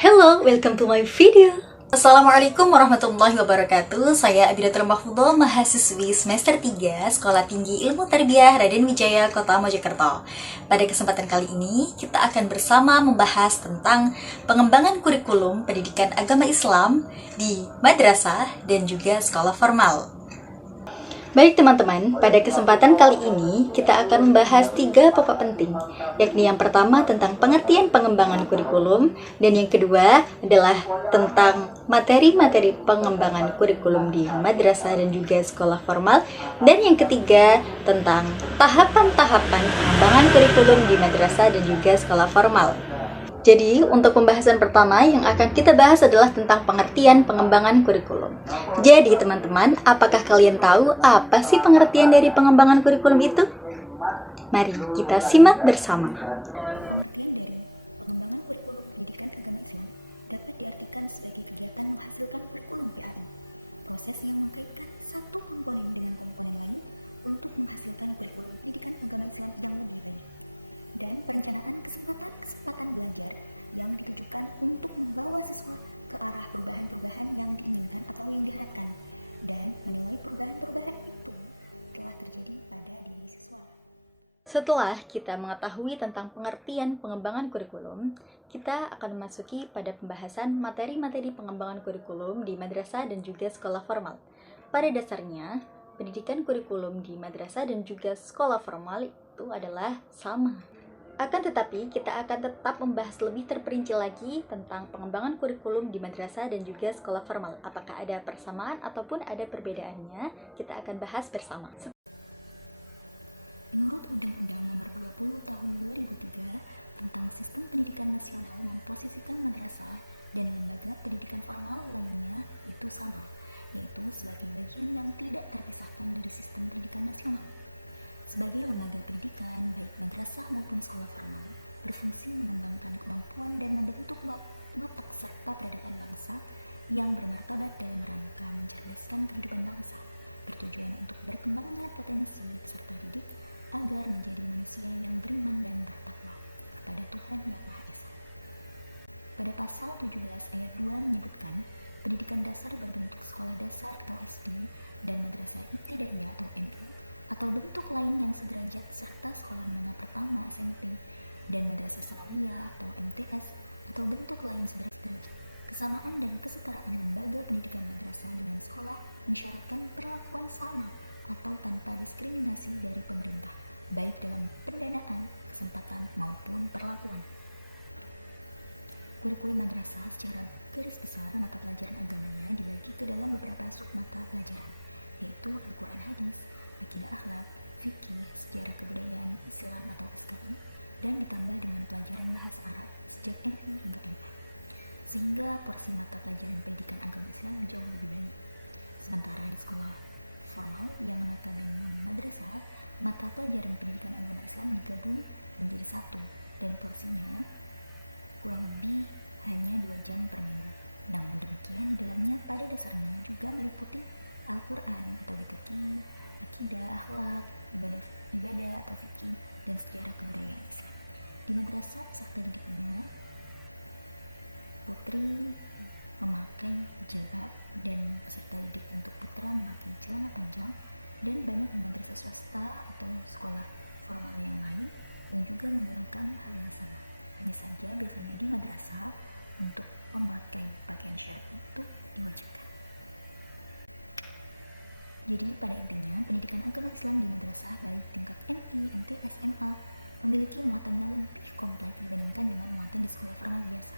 Hello, welcome to my video. Assalamualaikum warahmatullahi wabarakatuh. Saya Abidatul Mahfudhol, mahasiswi semester 3 Sekolah Tinggi Ilmu Tarbiyah Raden Wijaya, Kota Mojokerto. Pada kesempatan kali ini, kita akan bersama membahas tentang pengembangan kurikulum pendidikan agama Islam di madrasah dan juga sekolah formal. Baik teman-teman, pada kesempatan kali ini kita akan membahas 3 pokok penting, yakni yang pertama tentang pengertian pengembangan kurikulum, dan yang kedua adalah tentang materi-materi pengembangan kurikulum di madrasah dan juga sekolah formal, dan yang ketiga tentang tahapan-tahapan pengembangan kurikulum di madrasah dan juga sekolah formal. Jadi, untuk pembahasan pertama yang akan kita bahas adalah tentang pengertian pengembangan kurikulum. Jadi, teman-teman, apakah kalian tahu apa sih pengertian dari pengembangan kurikulum itu? Mari kita simak bersama. Pengertian dari pengembangan kurikulum pendidikan agama Islam dapat diartikan sebagai kegiatan menghasilkan kurikulum PAI, proses yang mengkaitkan satu komponen dengan komponen lain untuk menghasilkan kurikulum pendidikan agama Islam yang lebih baik, dan perencanaan kesempatan belajar yang ditujukan untuk membawa siswa ke arah perubahan-perubahan yang diinginkan atau yang diharapkan, dan menilai perubahan-perubahan itu telah terjadi pada diri siswa. Setelah kita mengetahui tentang pengertian pengembangan kurikulum, kita akan memasuki pada pembahasan materi-materi pengembangan kurikulum di madrasah dan juga sekolah formal. Pada dasarnya, pendidikan kurikulum di madrasah dan juga sekolah formal itu adalah sama. Akan tetapi, kita akan tetap membahas lebih terperinci lagi tentang pengembangan kurikulum di madrasah dan juga sekolah formal. Apakah ada persamaan ataupun ada perbedaannya, kita akan bahas bersama. Menurut Undang-Undang Nomor 20 Tahun 2003 tentang Sistem Pendidikan Nasional, memposisikan madrasah dan lembaga pendidikan formal lainnya itu sama, yaitu sebagai bagian yang tidak terpisahkan dari sistem pendidikan nasional. Sebagai lembaga pendidikan, baik madrasah maupun sekolah formal, berfungsi mengembangkan kemampuan dan membentuk watak serta peradaban bangsa yang bermartabat dalam rangka mencerdaskan kehidupan bangsa, bertujuan untuk berkembangnya potensi peserta didik agar menjadi manusia yang beriman dan bertakwa kepada Tuhan Yang Maha Esa. Pada pasal 17 ayat 2 menyebutkan, pendidikan dasar berbentuk sekolah dasar atau SD dan madrasah ibtidaiyah atau MI atau bentuk lain yang sederajat, serta sekolah menengah pertama SMP dan madrasah sanawiyah atau MTS atau bentuk lain sederajat. Kesamaan dan kesetaraan lembaga pendidikan madrasah dengan sekolah mensyaratkan perlakuan sama atau tanpa diskriminasi dari pemerintah, baik dalam pendanaan, kesempatan, maupun perlakuan. Kurikulum madrasah secara garis besar mata pelajaran agamanya dibagi ke dalam beberapa sub mata pelajaran, yaitu Al-Quran Hadis, Akidah Akhlak, Fikih, Sejarah Kebudayaan Islam atau SKI, dan ditambah dengan pelajaran bahasa Arab sejak MI hingga MA, sehingga porsi mata pelajaran pendidikan agama Islam jauh lebih banyak. Sementara di sekolah formal yang notabene madrasah, mata pelajaran pendidikan agama Islam digabung menjadi satu, dan porsinya kurang lebih hanya 2 jam per minggu. Namun demikian, di dalamnya pada dasarnya juga meliputi Al-Quran atau fikih, akidah, akhlak, ibadah atau fikih, dan sejarah kebudayaan Islam. Di madrasah peserta didiknya putri memakai jilbab dan peserta didik untuk putra memakai celana panjang, dan banyak di madrasah swasta atau sekolah formal yang lain yang juga menggunakan hal yang sama. Hanya saja biasanya di madrasah untuk memakai pakaian syar'i itu diwajibkan. Jadi pada intinya, pendidikan agama Islam di madrasah baik tingkat MI, MTS, MA memiliki muatan yang lebih kompleks dibandingkan dengan muatan di sekolah formal biasa.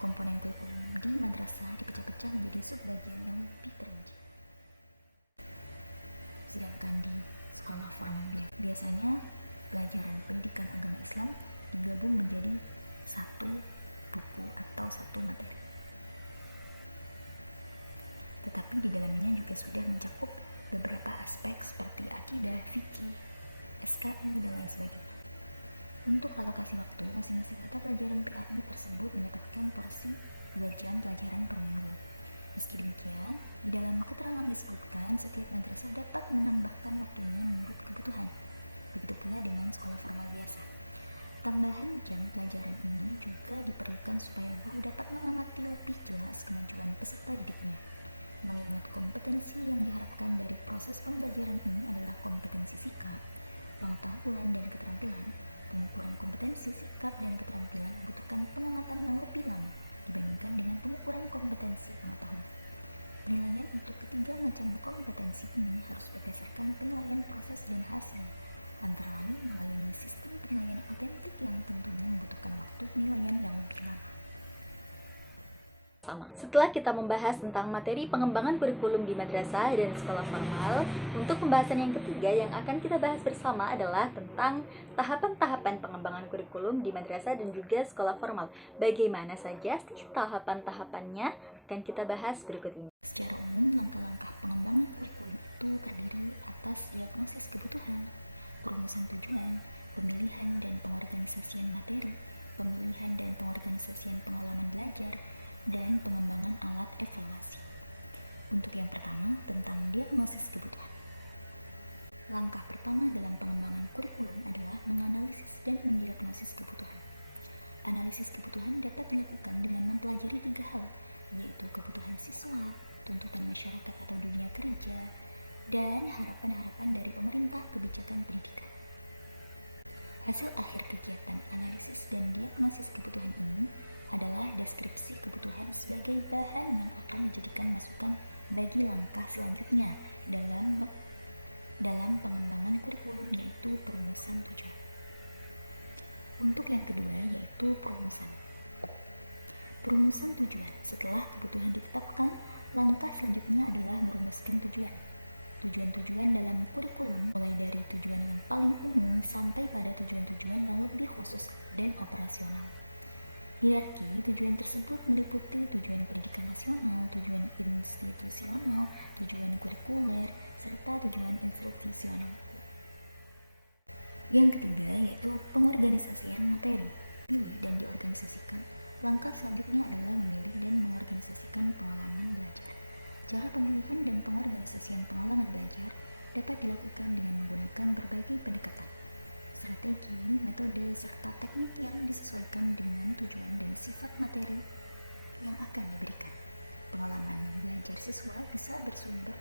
Komponen kurikulum di madrasah dipecah-pecah menjadi subbagian yang lebih perinci. Sedangkan di sekolah formal biasanya pelajaran pendidikan agama Islam digabung menjadi satu buku atau satu materi. Tetapi di dalamnya juga sudah mencakup beberapa aspek seperti akidah, fikih, SKI, dan lain sebagainya. Untuk alokasi waktu, masing-masing mata pelajaran PAI tersebut mendapatkan porsi 2 jam pelajaran per minggu. Meski demikian, di dalam keterangan disebutkan setiap madrasah dapat menambahkan waktunya menurut kebutuhan. Begitu pula dengan sekolah formal biasa. Tambahan jam pelajaran ini juga diperlukan supaya guru dapat mengamati lebih jelas kemajuan peserta didiknya. Mengingat kompetensi yang diharapkan dari proses pembelajaran ini adalah kompetensi sikap, pengetahuan, dan keterampilan, pengukuran kompetensi sikap dan keterampilan membutuhkan pengamatan yang lebih lama dibandingkan dengan pengukuran kompetensi pengetahuan. Penilaian untuk ketiga macam kompetensi ini harus berdasarkan penilaian proses dan hasil, antara lain melalui sistem penilaian otentik yang tentunya membutuhkan waktu penilaian yang lebih lama. Setelah kita membahas tentang materi pengembangan kurikulum di madrasah dan sekolah formal, untuk pembahasan yang ketiga yang akan kita bahas bersama adalah tentang tahapan-tahapan pengembangan kurikulum di madrasah dan juga sekolah formal. Bagaimana saja sih tahapan-tahapannya akan kita bahas berikut ini. Secara umum, langkah-langkah pengembangan kurikulum itu terdiri atas diagnosis kebutuhan, perumusan tujuan, pemilihan dan pengorganisasian materi, pemilihan dan pengorganisasian pengalaman belajar, dan pengembangan alat evaluasi. Untuk yang pertama, tentang diagnosis kebutuhan. Langkah pertama dalam pengembangan kurikulum adalah menganalisis dan mendiagnosis kebutuhan. Analisis kebutuhan dapat dilakukan dengan mempelajari 3 hal, yaitu kebutuhan siswa, tuntutan masyarakat atau dunia kerja, dan harapan-harapan dari pemerintah kebijakan pendidikan. Hasil akhir kegiatan analisis dan diagnosis kebutuhan ini adalah deskripsi kebutuhan sebagai bahan yang akan dijadikan masukan bagi langkah selanjutnya dalam pengembangan kurikulum, yaitu perumusan tujuan. Untuk yang kedua, yaitu perumusan. Perumusan tujuan. Setelah kebutuhan ditetapkan, langkah selanjutnya adalah merumuskan tujuan. Tujuan-tujuan dalam kurikulum mulai dari tujuan yang paling umum sampai pada tujuan-tujuan yang lebih khusus dan operasional. Hierarki tujuan tersebut meliputi tujuan pendidikan nasional, tujuan institusional, tujuan kurikuler, serta tujuan institusional. Yang ketiga, yaitu pengorganisasian materi. Pilih dan diorganisasikan. Langkah selanjutnya adalah memilih dan mengorganisasikan pengalaman belajar. Cara pemilihan dan pengorganisasian pengalaman belajar dapat dilakukan dengan menggunakan berbagai pendekatan, strategi, metode, serta teknik yang disesuaikan dengan tujuan dan sifat materi yang akan diberikan. Pengalaman belajar siswa bisa bersumber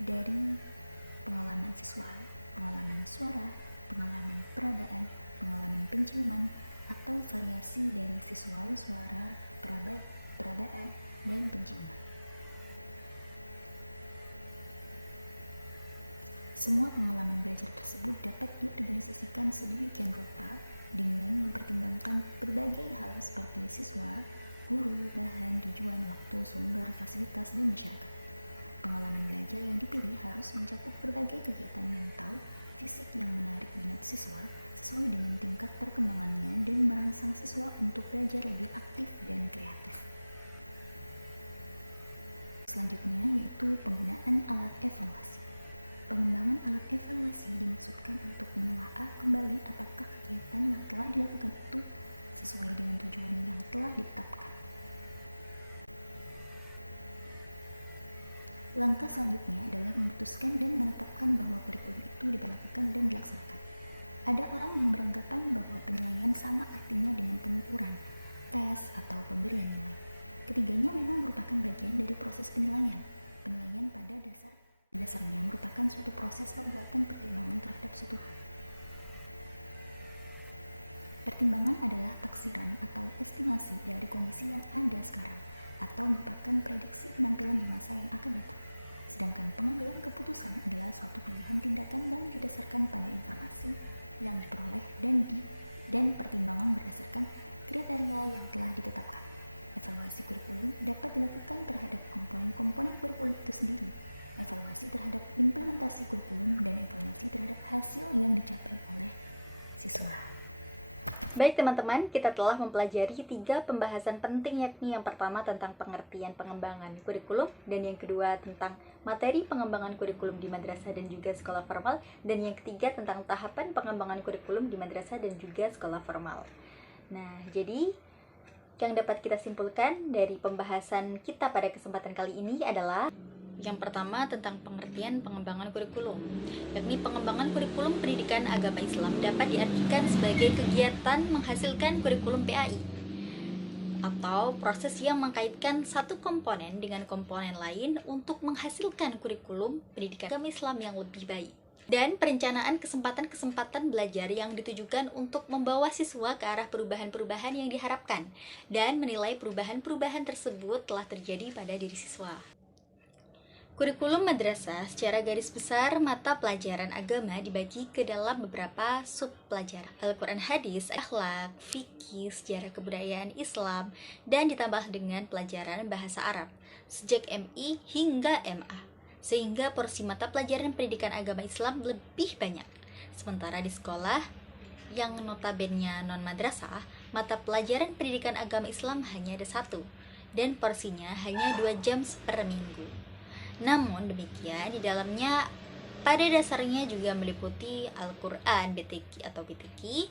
dari pengalaman siswa, pengalaman suara, pengalaman perabaan, pengalaman penciuman, atau variasi dari visual, suara, perabaan, dan penciuman. Semua pengalaman belajar tersebut dapat diorganisasikan sedemikian rupa dengan mempertimbangkan berbagai hal seperti siswa, guru, bahan, tujuan, waktu, sumber, fasilitas, dan masyarakat. Pengalaman belajar yang dipilih harus mencakup berbagai kegiatan mental, fisik yang menarik minat siswa sesuai dengan tingkat perkembangannya dan merangsang siswa untuk belajar lebih aktif dan kreatif. Selanjutnya yaitu penggunaan alat evaluasi. Pengembangan alat evaluasi dimaksudkan untuk menelaah kembali apakah kegiatan yang telah dilakukan itu sesuai dengan tujuan yang telah ditetapkan. Langkah selanjutnya adalah memutuskan dan menetapkan bahwa kurikulum itu diberlakukan dan dilaksanakan. Ada orang yang beranggapan bahwa penilaian sama artinya dengan pengukuran, tes, atau pemberian nilai. Ketiganya memang merupakan bagian dari proses penilaian. Penilaian pada dasarnya merupakan suatu proses pembuatan pertimbangan terhadap suatu hal. Pertimbangan adalah taksiran atau estimasi dari kondisi yang ada sekarang, atau merupakan prediksi penampilan di masa yang akan datang. Sedangkan pengambilan keputusan adalah suatu pilihan tindakan yang didasarkan pada informasi yang diperoleh dan pertimbangan berdasarkan kriteria yang telah ditetapkan. Evaluasi kurikulum dapat dilakukan terhadap komponen-komponen kurikulum itu sendiri, evaluasi terhadap implementasi kurikulum, dan evaluasi terhadap hasil yang dicapai oleh siswa. Baik teman-teman, kita telah mempelajari 3 pembahasan penting, yakni yang pertama tentang pengertian pengembangan kurikulum, dan yang kedua tentang materi pengembangan kurikulum di madrasah dan juga sekolah formal, dan yang ketiga tentang tahapan pengembangan kurikulum di madrasah dan juga sekolah formal. Nah, jadi yang dapat kita simpulkan dari pembahasan kita pada kesempatan kali ini adalah Yang pertama tentang pengertian pengembangan kurikulum, yakni pengembangan kurikulum pendidikan agama Islam dapat diartikan sebagai kegiatan menghasilkan kurikulum PAI atau proses yang mengkaitkan satu komponen dengan komponen lain untuk menghasilkan kurikulum pendidikan agama Islam yang lebih baik. Dan perencanaan kesempatan-kesempatan belajar yang ditujukan untuk membawa siswa ke arah perubahan-perubahan yang diharapkan dan menilai perubahan-perubahan tersebut telah terjadi pada diri siswa. Kurikulum madrasah secara garis besar mata pelajaran agama dibagi ke dalam beberapa sub pelajaran. Al-Quran, hadis, akhlak, fikih, sejarah kebudayaan Islam, dan ditambah dengan pelajaran bahasa Arab, sejak MI hingga MA. Sehingga porsi mata pelajaran pendidikan agama Islam lebih banyak. Sementara di sekolah yang notabene non-madrasah, mata pelajaran pendidikan agama Islam hanya ada 1, dan porsinya hanya 2 jam per minggu. Namun demikian, di dalamnya pada dasarnya juga meliputi Al-Quran, BTQ atau BTQ,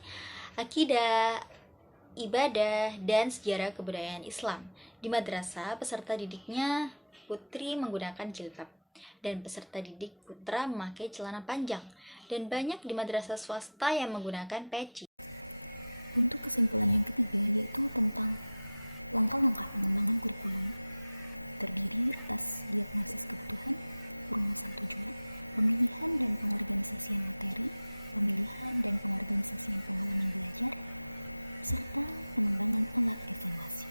akidah, ibadah, dan sejarah kebudayaan Islam. Di madrasah, peserta didiknya putri menggunakan jilbab, dan peserta didik putra memakai celana panjang, dan banyak di madrasah swasta yang menggunakan peci. Untuk kesimpulan yang ketiga, yaitu tentang langkah-langkah pengembangan kurikulum, terdiri atas diagnosis kebutuhan, perumusan tujuan, pemilihan dan pengorganisasian materi, pemilihan dan pengorganisasian pengalaman belajar, serta pengembangan alat evaluasi.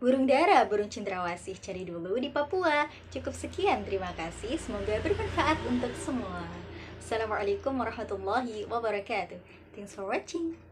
Burung dara, burung cendrawasih, cari dulu di Papua. Cukup sekian, terima kasih. Semoga bermanfaat untuk semua. Assalamualaikum warahmatullahi wabarakatuh. Thanks for watching.